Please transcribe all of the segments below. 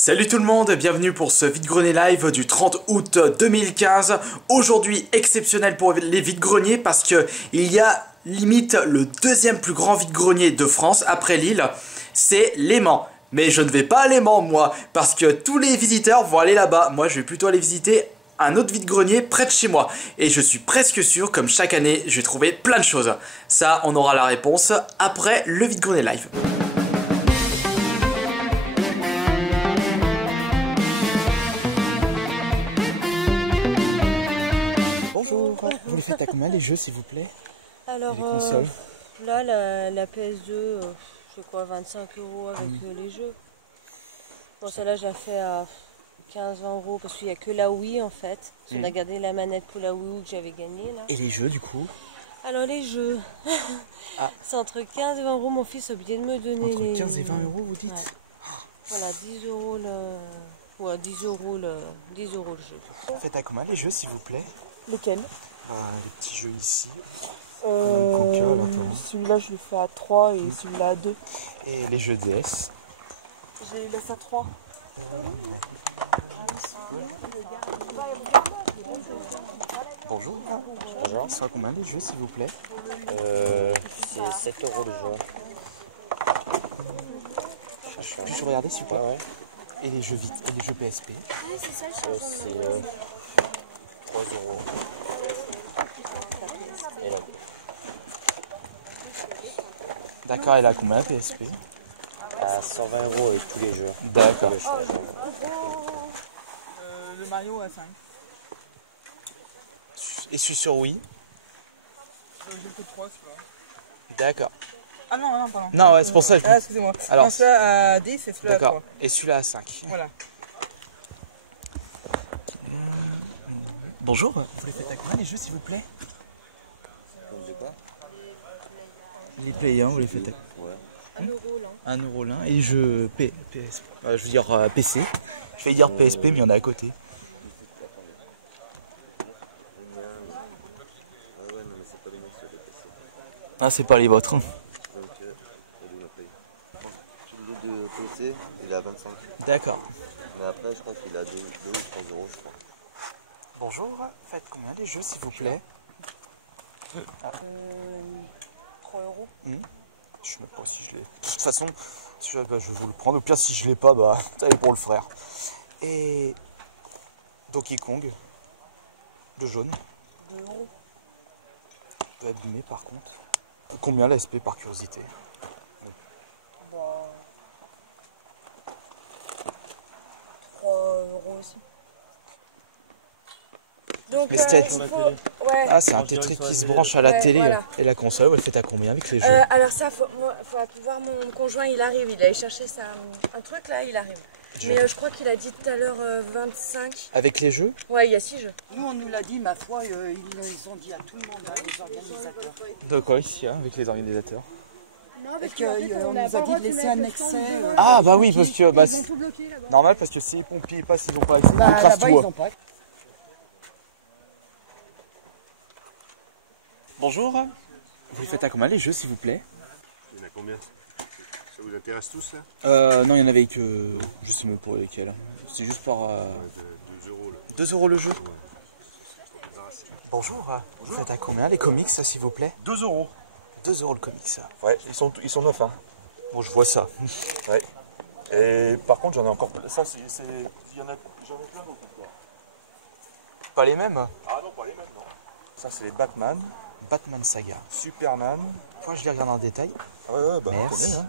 Salut tout le monde, bienvenue pour ce vide-grenier live du 30 août 2015. Aujourd'hui exceptionnel pour les vide-greniers parce que il y a limite le deuxième plus grand vide-grenier de France après Lille, c'est Léman. Mais je ne vais pas à Léman moi, parce que tous les visiteurs vont aller là-bas. Moi je vais plutôt aller visiter un autre vide-grenier près de chez moi. Et je suis presque sûr, comme chaque année, je vais trouver plein de choses. Ça, on aura la réponse après le vide-grenier live. Vous les faites à combien les jeux s'il vous plaît? Alors les consoles là la PS2, je sais quoi, 25 € avec les jeux. Bon, celle-là je la fais à 15-20 € parce qu'il n'y a que la Wii en fait. On a gardé la manette pour la Wii que j'avais gagnée là. Et les jeux du coup? Alors les jeux, c'est entre 15 et 20 €. Mon fils a oublié de me donner entre les... 15 et 20 € vous dites? Ouais. Voilà, 10 € le... Ouais, 10 € le jeu. Faites à combien les jeux s'il vous plaît? Lesquels? Les petits jeux ici. Celui-là je le fais à 3 et celui-là à 2. Et les jeux DS? Je les laisse à 3. Bonjour. Bonjour. C'est à combien les jeux s'il vous plaît? C'est 7 € le jeu. Puis-je regarder s'il vous plaît? Ouais. Et les jeux vite, et les jeux PSP? C'est 3 €. Et là. D'accord, et là combien PSP? À 120 € avec tous les jeux. D'accord. Le Mario à 5. Et celui sur Wii? J'ai fait 3 celui-là. D'accord. Ah non, pardon. Non, ouais, c'est pour ça que je... excusez-moi. Alors, non, celui-là à 10 et celui-là à 3. D'accord. Et celui-là à 5. Voilà. Bonjour. Vous les faites à combien les jeux s'il vous plaît? Les payants, vous les faites à... Ouais. 1 € l'un. Et les jeux PS... je veux dire PC. Je vais dire PSP mais il y en a à côté. Ah, c'est pas les vôtres. Celui de PC, il est à 25. D'accord. Mais après, je crois qu'il a 2 ou 3 €, je crois. Bonjour, faites combien les jeux s'il vous plaît? 3 €. Je sais même pas si je l'ai. De toute façon, je vais vous le prendre. Au pire, si je l'ai pas, bah, ça pour le frère. Et Donkey Kong, le jaune. 2 €. Peut abîmer par contre. Combien la SP par curiosité? Bon. 3 € aussi. Donc, Mais c'était- ouais. Ah, c'est un Tetris qui se branche à la télé. voilà. Et la console, vous le faites à combien avec les jeux? Alors ça, faut voir mon conjoint, il arrive, il allait chercher un truc là, il arrive. Mais je crois qu'il a dit tout à l'heure 25. Avec les jeux? Ouais, il y a 6 jeux. Nous, on nous l'a dit, ma foi, ils ont dit à tout le monde, les organisateurs. De quoi ici, avec les organisateurs? Parce qu'on nous a dit de laisser un accès. Ah, bah oui, parce que. Bah, normal, parce que si les pompiers passent, ils n'ont pas accès. Ils écrasent Là-bas, tout. ils ont pas. Bonjour. Vous les faites à combien les jeux, s'il vous plaît? Il y en a combien? Ça vous intéresse tous là? Non, il y en avait que. Je sais même pas lesquels. C'est juste par. 2 € là. 2 € le jeu? Bonjour. Vous faites à combien les comics, s'il vous plaît? 2 €. 2 € le comics. Ouais, ils sont neufs hein. Bon, je vois ça. Ouais. Et par contre j'en ai encore plein. Ça c'est. J'en ai plein d'autres encore. Pas les mêmes? Ah non, pas les mêmes non. Ça c'est les Batman, Batman Saga. Superman. Moi, je les regarde en détail. Ah ouais, bah Merci. on connaît, hein.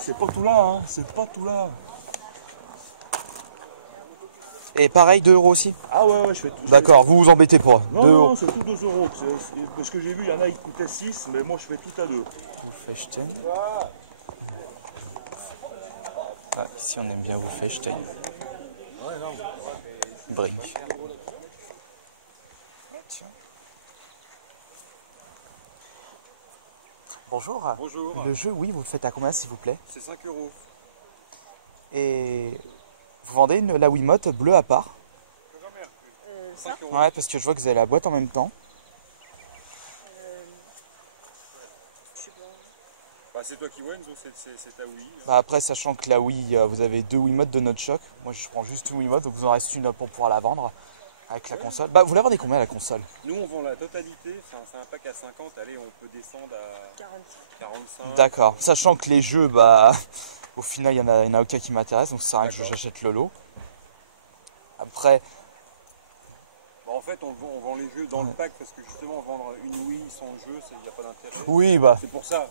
C'est pas tout là, hein. C'est pas tout là. Et pareil, 2 € aussi? Ah ouais, je fais tout. D'accord, vous vous embêtez pas. Non, 2 non, €. c'est tout 2 €. Parce que j'ai vu, il y en a qui coûtaient 6, mais moi je fais tout à 2. Wolfenstein. Ah, ici on aime bien Wolfenstein. Ouais, non. Brink. Tiens. Bonjour. Bonjour. Le jeu, oui, vous le faites à combien s'il vous plaît? C'est 5 €. Et vous vendez la Wiimote bleue à part? Ça Ouais, parce que je vois que vous avez la boîte en même temps. je sais pas. Bah, c'est toi qui vois, Enzo, c'est ta Wii. Bah après, sachant que la Wii, vous avez 2 Wiimotes de notre choc. Moi, je prends juste une Wiimote, donc vous en reste une pour pouvoir la vendre avec la console. Bah, vous la vendez combien la console? Nous, on vend la totalité. C'est un pack à 50. Allez, on peut descendre à 45. D'accord. Sachant que les jeux, bah, au final, il y en a aucun qui m'intéresse, donc c'est vrai que j'achète le lot. Après, Bah, en fait, on vend les jeux dans le pack parce que justement, vendre une Wii sans jeu, il n'y a pas d'intérêt. oui, bah, C'est pour ça.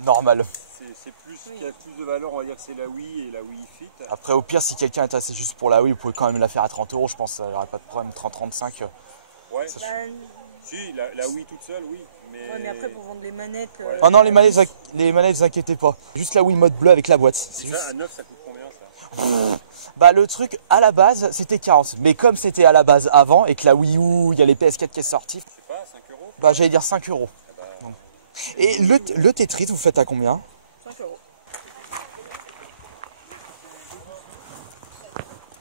normal. C'est plus qui a plus de valeur, on va dire que c'est la Wii et la Wii Fit. Après, au pire, si quelqu'un est intéressé juste pour la Wii, vous pouvez quand même la faire à 30 €, je pense, il n'y aurait pas de problème, 30-35. Ouais, Ça, si, la Wii toute seule, oui. Ouais, mais après, pour vendre les manettes. Oh non, les manettes, vous inquiétez pas. Juste la Wii mode bleu avec la boîte. C'est Ça, juste... à 9, ça coûte combien ça? Bah, le truc, à la base, c'était 40. Mais comme c'était à la base avant et que la Wii U, il y a les PS4 qui est sorti, Je sais pas, 5 euros? bah, j'allais dire 5 €. Donc. Et le Tetris, vous faites à combien? 5 euros.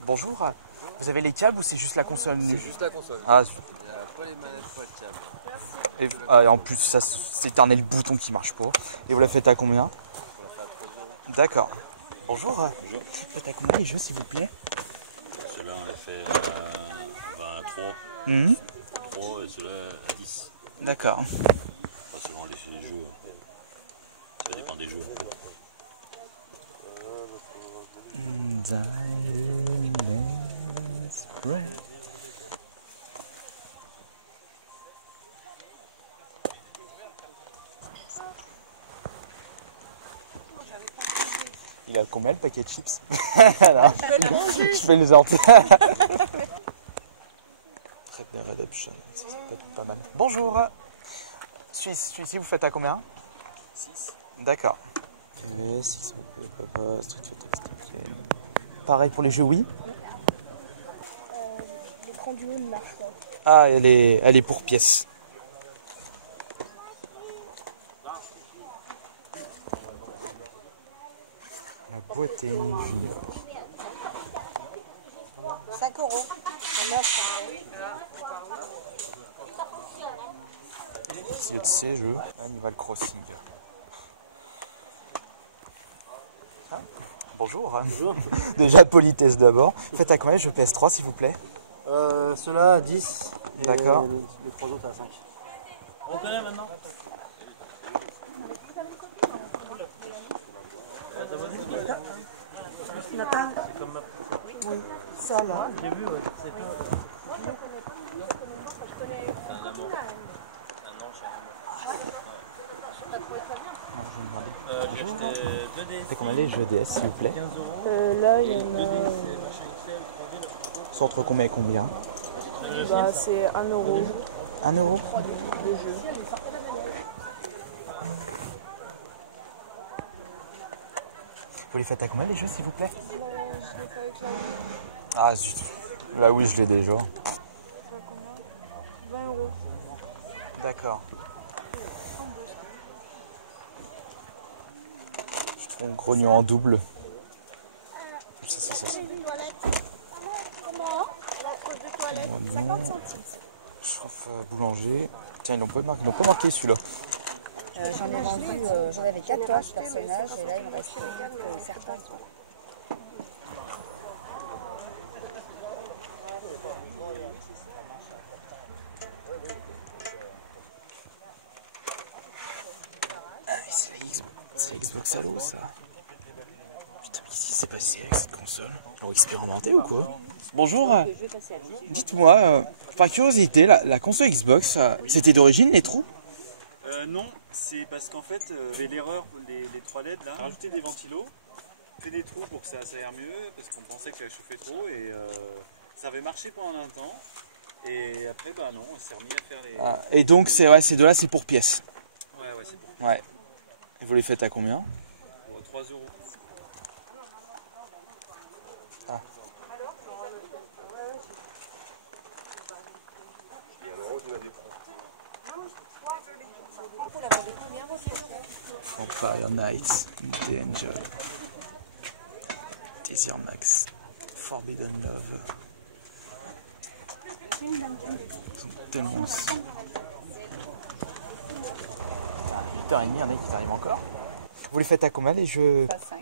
Bonjour, vous avez les câbles ou c'est juste la console nue? C'est juste la console. Ah, Il n'y a pas les manettes, pas le câble. et en plus, ça, c'est éternel bouton qui marche pas. Et vous la faites à combien? D'accord. Bonjour. Bonjour. Vous faites à combien les jeux, s'il vous plaît? Celui-là, on l'a fait 23. 3 et celui-là à 10. D'accord. Pas selon les jeux. Ça dépend des jeux. Il a combien le paquet de chips? Alors, je fais les orties. Trade Redemption, ça peut être pas mal. Bonjour. Celui-ci, vous faites à combien? 6. D'accord. 6, Street Fighter. Pareil pour les jeux Wii. L'écran du haut ne marche pas. Ah, elle est pour pièces. La boîte est nulle. 5 euros. S'il y a de ces jeux, Animal Crossing. Ah, bonjour. Bonjour. Déjà politesse d'abord. Faites à combien le jeu PS3 s'il vous plaît? Ceux-là à 10. D'accord. Les 3 autres à 5. On connaît maintenant. Nathan. Oui, ça là. J'ai vu, ouais. C'est toi. Moi je ne connais pas, je connais C'est un amour. Un an, T'as trouvé ça bien? J'ai acheté 2 DS. Faites combien les jeux DS s'il vous plaît? 15 €. Là, il y Et en 2 a. DS, c'est machin XL, 3D, là. C'est entre combien et combien? Bah, c'est 1 €. 1 €. Le jeu. Vous les faites à combien les jeux s'il vous plaît? Ah zut. Là oui je l'ai déjà. 20 euros. D'accord. Je trouve un grognon en double. Ça. J'ai une toilette. Comment? La trousse de toilette, 50 centimes. Je trouve boulanger. Tiens ils n'ont pas marqué celui-là. J'en ai vendu, j'en avais 14 personnages et là il me reste certains. Ah mais c'est la Xbox Halo ça. Putain mais qu'est-ce qui s'est passé avec cette console? Ils l'ont expérimenté ou quoi? Bonjour. Dites-moi, par curiosité, la console Xbox, c'était d'origine les trous? Non, c'est parce qu'en fait, avait l'erreur, les 3 LED là, rajouter des ventilos, fait des trous pour que ça aère mieux, parce qu'on pensait que ça chauffait trop, et ça avait marché pendant un temps, et après, bah non, on s'est remis à faire les... Ah, et donc, ces deux-là, c'est pour pièces? Ouais, c'est pour... Ouais. Et vous les faites à combien? 3 euros. Ah. Empire Knights, Danger, Desire Max, Forbidden Love. Ils sont tellement... 8h30, il y en a qui arrivent encore. Vous les faites à combien les jeux? Pas 5.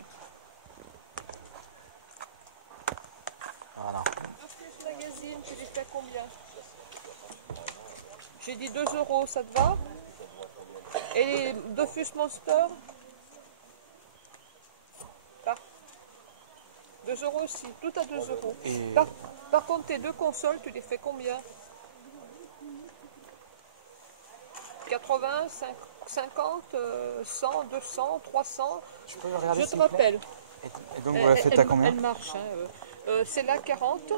Voilà. Magazine, tu les fais combien? J'ai dit 2 €, ça te va? Et les Dofus Monster? Par 2 € aussi, tout à 2 €. Et... Par contre, tes 2 consoles, tu les fais combien? 80, 50, 100, 200, 300. Je peux regarder, Je te rappelle. Et donc vous la faites à combien? Elle marche. Hein. C'est là 40.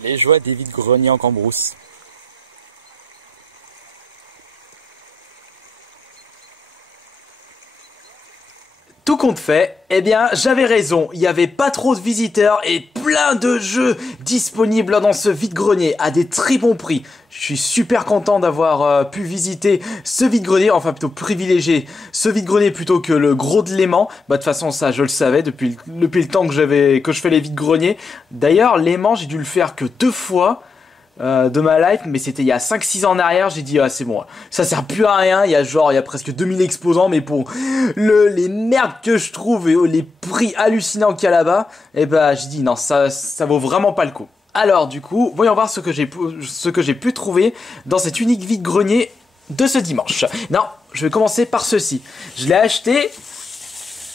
Les jouets des vide-greniers en cambrousse. Tout compte fait, eh bien j'avais raison, il n'y avait pas trop de visiteurs et plein de jeux disponibles dans ce vide-grenier à des très bons prix. Je suis super content d'avoir pu visiter ce vide-grenier, enfin plutôt privilégier ce vide-grenier plutôt que le gros de Léman. Bah de toute façon ça je le savais depuis le temps que je fais les vide-greniers. D'ailleurs Léman j'ai dû le faire que 2 fois. De ma life, mais c'était il y a 5-6 ans en arrière. J'ai dit ah c'est bon, ça sert plus à rien. Il y a presque 2000 exposants, mais pour les merdes que je trouve et les prix hallucinants qu'il y a là-bas, et bah j'ai dit non, ça vaut vraiment pas le coup. Alors du coup, voyons voir ce que j'ai pu trouver dans cet unique vide-grenier de ce dimanche. Non, je vais commencer par ceci. Je l'ai acheté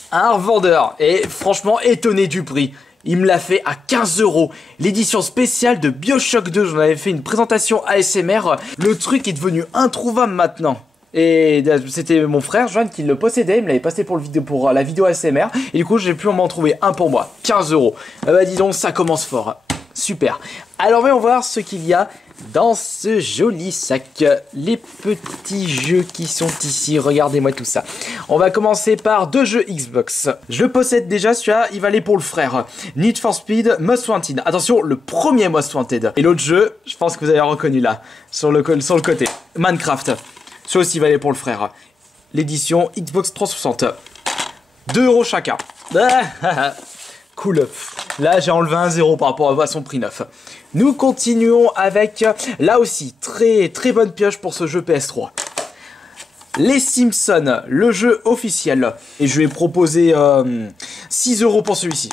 à un revendeur et franchement étonné du prix. Il me l'a fait à 15 €. L'édition spéciale de BioShock 2. J'en avais fait une présentation ASMR. Le truc est devenu introuvable maintenant. Et c'était mon frère Joanne qui le possédait. Il me l'avait passé pour la vidéo ASMR. Et du coup, j'ai pu m'en trouver un pour moi. 15 €. Ah bah dis donc, ça commence fort. Super. Alors, voyons voir ce qu'il y a dans ce joli sac. Les petits jeux qui sont ici. Regardez-moi tout ça. On va commencer par 2 jeux Xbox. Je le possède déjà, celui-là, il va aller pour le frère. Need for Speed, Most Wanted. Attention, le premier Most Wanted. Et l'autre jeu, je pense que vous avez reconnu là, sur le côté. Minecraft. Celui aussi va aller pour le frère. L'édition Xbox 360. 2 € chacun. Cool. Là, j'ai enlevé un 0 par rapport à son prix neuf. Nous continuons avec, là aussi, très bonne pioche pour ce jeu PS3. Les Simpsons, le jeu officiel. Et je lui ai proposé 6 € pour celui-ci.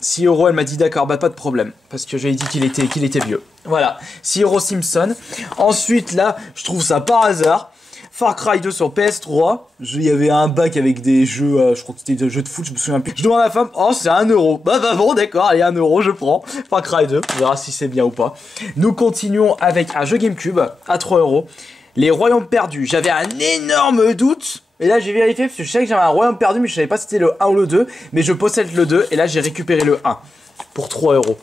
6 €, elle m'a dit d'accord, bah pas de problème. Parce que j'avais dit qu'il était vieux. Voilà, 6 € Simpson. Ensuite, là, je trouve ça par hasard. Far Cry 2 sur PS3, il y avait un bac avec des jeux, je crois que c'était des jeux de foot, je me souviens plus. Je demande à la femme, oh c'est 1 €. Bah bon d'accord, allez 1 €, je prends. Far Cry 2, on verra si c'est bien ou pas. Nous continuons avec un jeu GameCube à 3 €. Les Royaumes Perdus, j'avais un énorme doute. Et là j'ai vérifié parce que je savais que j'avais un Royaume Perdu mais je savais pas si c'était le 1 ou le 2. Mais je possède le 2 et là j'ai récupéré le 1 pour 3 €.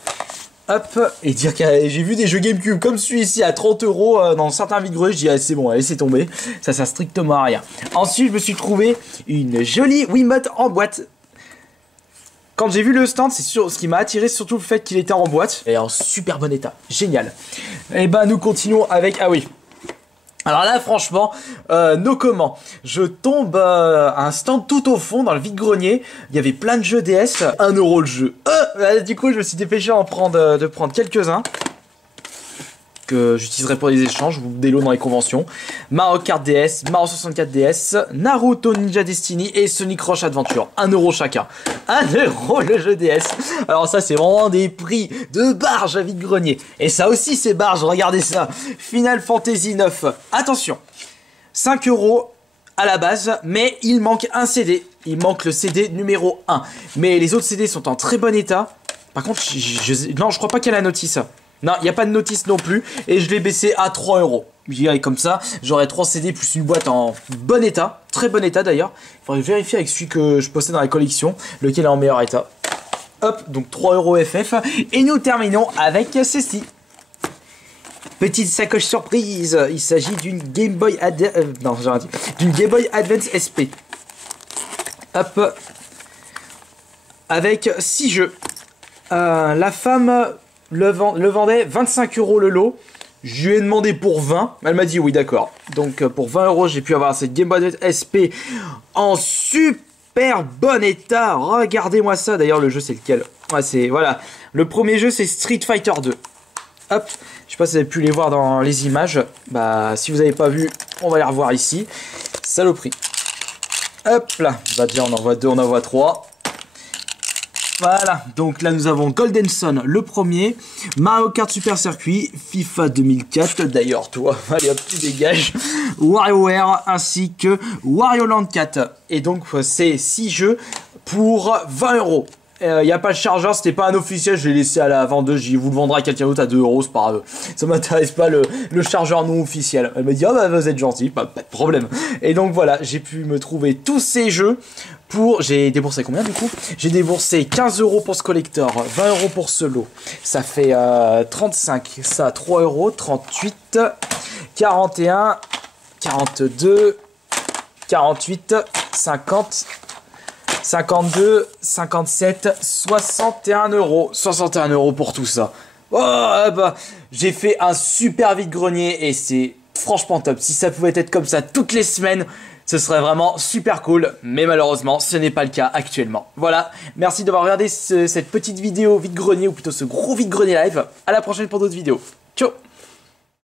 Hop, et dire que j'ai vu des jeux GameCube comme celui-ci à 30 € dans certains vide-greniers, je dis ah, c'est bon, laissez tomber, ça sert strictement à rien. Ensuite, je me suis trouvé une jolie Wiimote en boîte. Quand j'ai vu le stand, c'est ce qui m'a attiré, surtout le fait qu'il était en boîte et en super bon état, génial. Et ben nous continuons avec, ah oui. Alors là franchement, no comment. Je tombe à un stand tout au fond dans le vide-grenier. Il y avait plein de jeux DS, 1 € le jeu. Du coup je me suis dépêché de prendre quelques-uns que j'utiliserai pour des échanges ou des lots dans les conventions. Mario Kart DS, Mario 64 DS, Naruto Ninja Destiny et Sonic Rush Adventure. 1 € chacun. 1 € le jeu DS. Alors ça c'est vraiment des prix de barge à vide-grenier. Et ça aussi c'est barge, regardez ça. Final Fantasy 9. Attention, 5 € à la base, mais il manque un CD. Il manque le CD numéro 1. Mais les autres CD sont en très bon état. Par contre, non, je crois pas qu'il y a la notice. Non, il n'y a pas de notice non plus. Et je l'ai baissé à 3 €. Je dirais comme ça, j'aurai 3 CD plus une boîte en bon état. Très bon état d'ailleurs. Il faudrait vérifier avec celui que je possède dans la collection, lequel est en meilleur état. Hop, donc 3 € FF. Et nous terminons avec ceci. Petite sacoche surprise. Il s'agit d'une Game Boy d'une Game Boy Advance SP. Hop. Avec 6 jeux. La femme le vendait 25 € le lot. Je lui ai demandé pour 20, elle m'a dit oui d'accord. Donc pour 20 euros j'ai pu avoir cette Game Boy Advance SP en super bon état. Regardez-moi ça, d'ailleurs le jeu c'est lequel? Ouais, c'est, voilà, le premier jeu c'est Street Fighter 2. Hop, je sais pas si vous avez pu les voir dans les images. Bah si vous n'avez pas vu, on va les revoir ici. Saloperie. Hop là, bah déjà on envoie 2, on envoie 3. Voilà, donc là nous avons Golden Sun le premier, Mario Kart Super Circuit, FIFA 2004, d'ailleurs toi, allez hop tu dégages, WarioWare ainsi que Wario Land 4. Et donc c'est 6 jeux pour 20 euros. Il n'y a pas de chargeur, c'était pas un officiel, je l'ai laissé à la vendeuse, j'ai dit vous le vendrez à quelqu'un d'autre à 2 euros, c'est pas grave. Ça m'intéresse pas le chargeur non officiel. Elle m'a dit, ah bah vous êtes gentil, bah, pas de problème. Et donc voilà, j'ai pu me trouver tous ces jeux pour, j'ai déboursé combien du coup? J'ai déboursé 15 euros pour ce collector, 20 euros pour ce lot. Ça fait 35, ça 3 euros, 38, 41, 42, 48, 50... 52, 57, 61 euros. 61 euros pour tout ça. Oh, bah, j'ai fait un super vide-grenier et c'est franchement top. Si ça pouvait être comme ça toutes les semaines, ce serait vraiment super cool. Mais malheureusement, ce n'est pas le cas actuellement. Voilà, merci d'avoir regardé cette petite vidéo vide-grenier ou plutôt ce gros vide-grenier live. À la prochaine pour d'autres vidéos. Ciao!